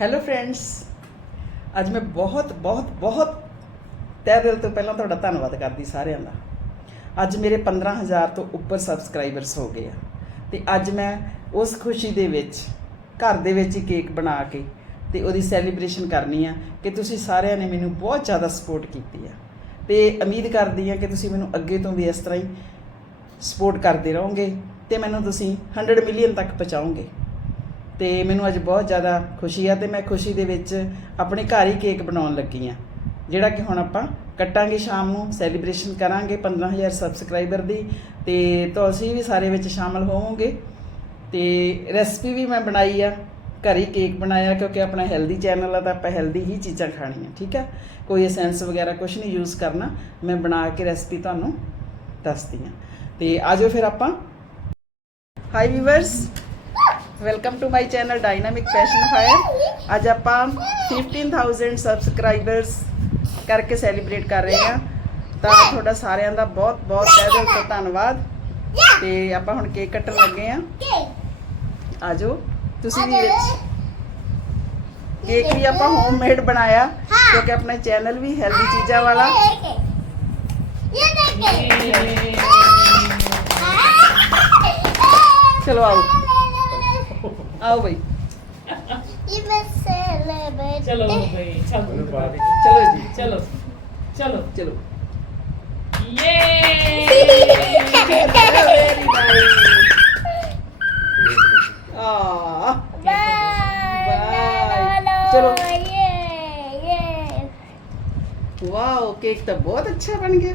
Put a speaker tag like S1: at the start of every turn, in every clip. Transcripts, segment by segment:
S1: Hello friends ਅੱਜ ਮੈਂ ਬਹੁਤ ਬਹੁਤ ਬਹੁਤ ਤਹਿ ਦਿਲ ਤੋਂ ਪਹਿਲਾਂ ਤੁਹਾਡਾ ਧੰਨਵਾਦ ਕਰਦੀ ਸਾਰਿਆਂ ਦਾ। ਅੱਜ ਮੇਰੇ 15000 ਤੋਂ ਉੱਪਰ ਸਬਸਕ੍ਰਾਈਬਰਸ ਹੋ ਗਏ ਆ। ਤੇ ਅੱਜ ਮੈਂ ਉਸ ਖੁਸ਼ੀ ਦੇ ਵਿੱਚ, ਘਰ ਦੇ ਵਿੱਚ ਹੀ ਕੇਕ ਬਣਾ ਕੇ ਤੇ ਉਹਦੀ ਸੈਲੀਬ੍ਰੇਸ਼ਨ ਕਰਨੀ ਆ ਕਿ ਤੁਸੀਂ ਸਾਰਿਆਂ ਨੇ ਮੈਨੂੰ ਬਹੁਤ ਜ਼ਿਆਦਾ ਸਪੋਰਟ ਕੀਤੀ ਆ। ਤੇ ਉਮੀਦ ਕਰਦੀ ਆ ਕਿ ਤੁਸੀਂ ਮੈਨੂੰ ਅੱਗੇ ਤੋਂ ਵੀ ਇਸ ਤਰ੍ਹਾਂ ਹੀ ਸਪੋਰਟ ਕਰਦੇ ਰਹੋਗੇ ਤੇ ਮੈਨੂੰ ਤੁਸੀਂ 100 ਮਿਲੀਅਨ ਤੱਕ ਪਹੁੰਚਾਓਗੇ। ਤੇ ਮੈਨੂੰ ਅੱਜ ਬਹੁਤ ਜ਼ਿਆਦਾ ਖੁਸ਼ੀ ਆ ਤੇ ਮੈਂ ਖੁਸ਼ੀ ਦੇ ਵਿੱਚ ਆਪਣੇ ਘਰ ਹੀ ਕੇਕ ਬਣਾਉਣ ਲੱਗੀ ਆ। ਜਿਹੜਾ ਕਿ ਹੁਣ ਆਪਾਂ ਕੱਟਾਂਗੇ ਸ਼ਾਮ ਨੂੰ ਸੈਲੀਬ੍ਰੇਸ਼ਨ ਕਰਾਂਗੇ 15000 ਸਬਸਕ੍ਰਾਈਬਰ ਦੀ ਤੇ ਤੁਸੀਂ ਵੀ ਸਾਰੇ ਵਿੱਚ ਸ਼ਾਮਲ ਹੋਵੋਗੇ। ਤੇ ਰੈਸਪੀ ਵੀ ਮੈਂ ਬਣਾਈ ਆ, ਘਰ ਹੀ ਕੇਕ ਬਣਾਇਆ ਕਿਉਂਕਿ ਆਪਣਾ ਹੈਲਦੀ ਚੈਨਲ ਆ ਤਾਂ ਆਪਾਂ ਹੈਲਦੀ ਹੀ ਚੀਜ਼ਾਂ ਖਾਣੀਆਂ, ਠੀਕ ਆ? ਕੋਈ ਐਸੈਂਸ ਵਗੈਰਾ ਕੁਝ ਨਹੀਂ ਯੂਜ਼ ਕਰਨਾ, ਮੈਂ ਬਣਾ ਕੇ ਰੈਸਪੀ ਤੁਹਾਨੂੰ ਦੱਸਦੀ ਆ। ਤੇ ਆਜੋ ਫਿਰ ਆਪਾਂ। Hi viewers welcome to my channel dynamic fashion fire ਅੱਜ ਆਪਾਂ 15000 ਸਬਸਕ੍ਰਾਈਬਰਸ ਕਰਕੇ ਸੈਲੀਬ੍ਰੇਟ ਕਰ ਰਹੇ ਹਾਂ ਤਾਂ ਤੁਹਾਡਾ ਸਾਰਿਆਂ ਦਾ ਬਹੁਤ ਬਹੁਤ ਤਹਿ ਦਿਲ ਤੋਂ ਧੰਨਵਾਦ ਤੇ ਆਪਾਂ ਹੁਣ ਕੇਕ ਕੱਟਣ ਲੱਗੇ ਆ ਆਜੋ ਤੁਸੀਂ ਵੀ ਵਿੱਚ ਕੇਕ ਵੀ ਆਪਾਂ ਹੋਮਮੇਡ ਬਣਾਇਆ ਕਿਉਂਕਿ ਆਪਣਾ ਚੈਨਲ ਵੀ ਹੈਲਦੀ ਚੀਜ਼ਾਂ ਵਾਲਾ ਚਲੋ ਆਓ ਆਓ ਬਈ।
S2: ਚਲੋ ਬਈ ਚਲੋ।
S1: ਚਲੋ ਜੀ।
S2: ਚਲੋ ਚਲੋ।
S1: ਚਲੋ।
S2: ਯੇ
S1: ਵੈਰੀ ਨਾਈਸ ਆ ਚਲੋ। ਵਾਓ ਕੇਕ ਤਾਂ ਬਹੁਤ ਅੱਛਾ ਬਣ ਗਿਆ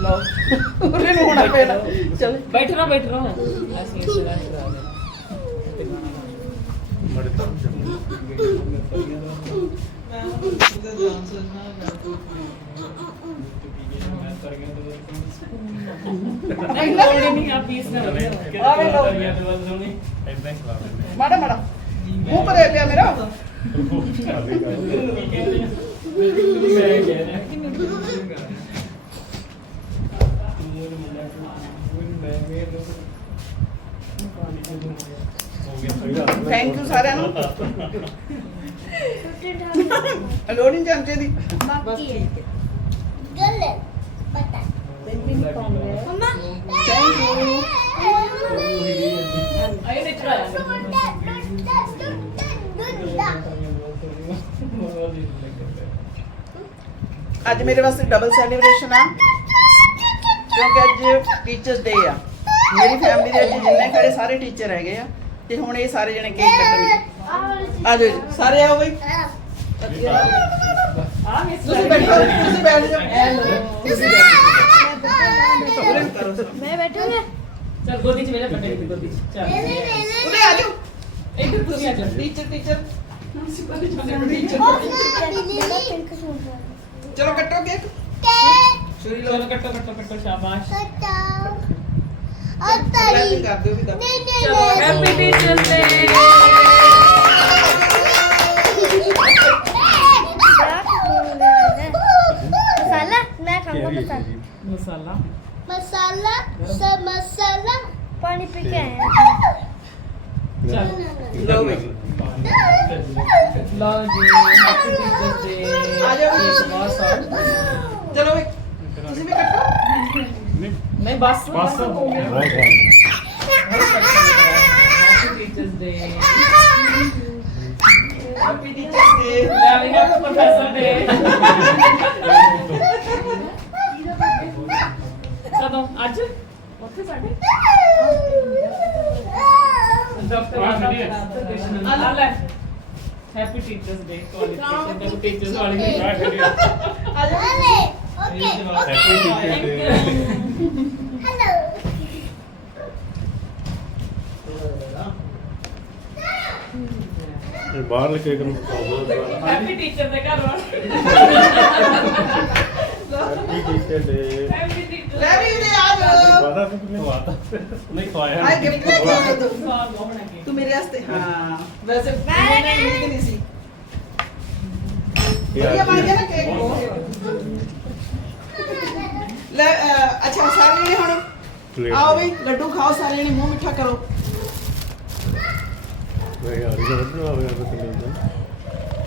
S1: ਲਓ ਉਰੇ ਨੂੰ ਹੋਣਾ ਪੈਣਾ ਚਲ
S2: ਬੈਠ ਰਹੋ ਬੈਠ ਰਹੋ ਅਸੀਂ ਇਸ ਤਰ੍ਹਾਂ ਕਰਾ ਦੇ ਨਹੀਂ ਲੋੜ ਨਹੀਂ ਆ ਪੀਸ ਨਾ
S1: ਆਵੇ ਲਓ ਮਾੜਾ ਮਾੜਾ ਮੂੰਹ ਭਰੇ ਪਿਆ ਮੇਰਾ ਥੈਂਕ ਯੂ ਸਾਰਿਆਂ ਨੂੰ। ਨਹੀਂ ਚਮਚੇ ਦੀ। ਬਸ ਠੀਕ ਹੈ ਥੈਂਕ ਯੂ
S2: ਆਏ ਵਿੱਚ ਆਇਆ
S1: ਅੱਜ ਮੇਰੇ ਵਾਸਤੇ ਡਬਲ ਸੈਲੀਬ੍ਰੇਸ਼ਨ ਆ। ਕਿਉਂਕਿ ਅੱਜ ਟੀਚਰਸ ਡੇ ਆ। ਮੇਰੀ ਫੈਮਿਲੀ ਦੇ ਵਿੱਚ ਜਿੰਨੇ ਖੜੇ ਸਾਰੇ ਟੀਚਰ ਹੈਗੇ ਆ। ਤੇ ਹੁਣ ਇਹ ਸਾਰੇ ਜਣੇ ਕੇਕ ਕੱਟਣਗੇ ਆ ਜਾਓ ਜੀ ਸਾਰੇ ਆਓ ਬਈ। ਤੁਸੀਂ ਬੈਠੋ ਤੁਸੀਂ ਬੈਠ ਜਾਓ। ਹੈਲੋ
S3: ਮੈਂ ਬੈਠੂਗਾ
S2: ਚਲ ਗੋਦੀ ਚ ਮੇਰਾ ਪੱਟੇ ਗੋਦੀ ਚ। ਚਲ।
S1: ਉਹਦੇ ਆ ਜਾਓ।
S2: ਇੱਧਰ ਤੁਸੀਂ ਆ ਜਾਓ।
S1: ਟੀਚਰ ਟੀਚਰ ਚਲੋ ਕੱਟੋ ਕੇਕ ਚੋਰੀ ਲੋ
S2: ਚਲ ਕੱਟੋ ਕੱਟੋ ਕੱਟੋ ਸ਼ਾਬਾਸ਼।
S1: ਕੱਟੋ। ਅਤਰੀ ਕਰ ਦਿਓ ਵੀ ਦੱਸ
S2: ਚਲੋ ਹੈਪੀ ਟੀਚਰਸ ਡੇ
S3: ਮਸਾਲਾ ਮੈਂ ਖਾਂਗਾ ਮਸਾਲਾ।
S2: ਮਸਾਲਾ।
S3: ਮਸਾਲਾ ਸਭ ਮਸਾਲਾ। ਪਾਣੀ ਪੀ ਕੇ ਆਇਆ
S2: ਚਲ।
S1: ਲਓ ਵੀ।
S2: ਲਓ ਜੀ ਹੈਪੀ ਟੀਚਰਸ ਡੇ
S1: ਆ ਜਾਓ ਚਲੋ ਵੀ। ਤੁਸੀਂ ਵੀ ਕੱਟੋ।
S2: ਨਹੀਂ ਬਸ
S4: ਬਸ।
S2: Happy teachers day
S1: happy teachers day
S2: leaving up professor day ਕਦੋਂ? ਅੱਜ? ਉੱਥੇ ਸਾਡੇ? ਡਾਕਟਰ ਆ ਲੈ। ਹੈਪੀ ਟੀਚਰਸ ਡੇ ਦੇ ਟੀਚਰਸ ਵਾਲੀ
S1: ਆ ਜਾਓ
S4: ਇਹ ਬਾਹਰ ਲਿਖੇ ਕਰੋ ਹੈਪੀ
S2: ਟੀਚਰ ਦੇ ਘਰ ਹੈਪੀ
S4: ਟੀਚਰ ਦੇ
S2: ਹੈਪੀ ਟੀਚਰ
S1: ਲੈ ਵੀ ਉਹਦੇ ਆ ਜਾ
S4: ਪਤਾ ਨਹੀਂ ਕਿਵੇਂ ਵਾਤਾ ਨਹੀਂ ਖਵਾਇਆ
S1: ਹਾਏ ਗਿਫਟ ਲੈ ਕੇ ਆਇਆ ਤੂੰ। ਤੂੰ ਮੇਰੇ ਵਾਸਤੇ। ਹਾਂ। ਵੈਸੇ
S3: ਮੈਂ
S1: ਨਹੀਂ ਸੀ? ਇਹ ਆ ਗਿਆ ਨਾ ਕੇਕ। ਉਹ ਲੈ ਅਹ, ਅੱਛਾ ਸਾਰੇ ਜਣੇ ਹੁਣ
S4: ਪਲੇਟ
S1: ਆਓ ਵੀ ਲੱਡੂ ਖਾਓ ਸਾਰੇ ਨੇ ਮੂੰਹ ਮਿੱਠਾ ਕਰੋ।
S4: ਮੈਂ ਯਾਰ ਇਹ ਵੱਡਾ ਹੋ ਗਿਆ ਤਾਂ ਕਿੰਨੇ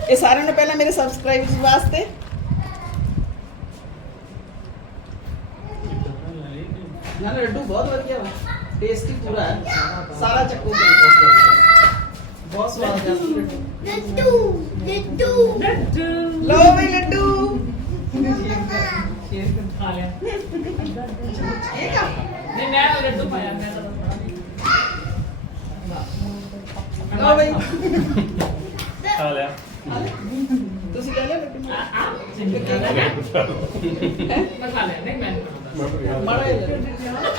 S1: ਇਹ ਸਾਰਿਆਂ ਨੂੰ ਪਹਿਲਾਂ ਮੇਰੇ ਸਬਸਕ੍ਰਾਈਬਰਸ ਵਾਸਤੇ। ਨਾ ਲੱਡੂ ਬਹੁਤ ਵਧੀਆ ਵਾ। ਟੇਸਟੀ ਪੂਰਾ ਹੈ। ਸਾਰਾ ਚੱਕੂ। ਬਹੁਤ ਸਵਾਦ ਹੈ
S3: ਲੱਡੂ ਲੱਡੂ।
S2: ਲੱਡੂ
S1: ਲਓ ਵੀ ਲੱਡੂ
S2: ਖਾ ਲਿਆ
S1: ਇਹ ਕਾ
S2: ਨਹੀਂ ਮੈਂ ਲੱਡੂ ਪਾਇਆ ਮੈਂ ਤਾਂ
S1: ਲਓ ਬਈ
S4: ਖਾ ਲਿਆ
S1: ਤੁਸੀਂ ਲੈ ਲਿਆ ਲੱਡੂ
S2: ਆ ਆ ਜਿੰਨੀ ਗੱਲ ਹੈ ਮੈਂ ਖਾ ਲਿਆ ਨਹੀਂ ਮੈਂ ਨਹੀਂ ਖਾਂਦਾ।
S1: ਮਾੜਾ ਜਿਹਾ ਲੈ ਲਓ।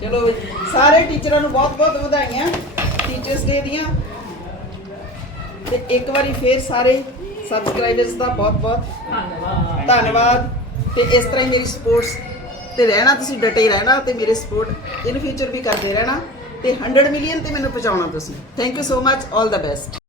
S1: ਚਲੋ ਬਈ ਸਾਰੇ ਟੀਚਰਾਂ ਨੂੰ ਬਹੁਤ ਬਹੁਤ ਵਧਾਈਆਂ ਟੀਚਰਸ ਡੇ ਦੀਆਂ ਤੇ ਇੱਕ ਵਾਰੀ ਫੇਰ ਸਾਰੇ ਸਬਸਕ੍ਰਾਈਬਰਸ ਦਾ ਬਹੁਤ ਬਹੁਤ
S2: ਧੰਨਵਾਦ
S1: ਧੰਨਵਾਦ ਤੇ ਇਸ ਤਰ੍ਹਾਂ ਹੀ ਮੇਰੀ ਸਪੋਰਟਸ ਤੇ ਰਹਿਣਾ ਤੁਸੀਂ ਡਟੇ ਰਹਿਣਾ ਤੇ ਮੇਰੇ ਸਪੋਰਟ ਇਨ ਫਿਊਚਰ ਵੀ ਕਰਦੇ ਰਹਿਣਾ ਤੇ 100 ਮਿਲੀਅਨ ਤੇ ਮੈਨੂੰ ਪਹੁੰਚਾਉਣਾ ਤੁਸੀਂ। Thank you so much 올 the best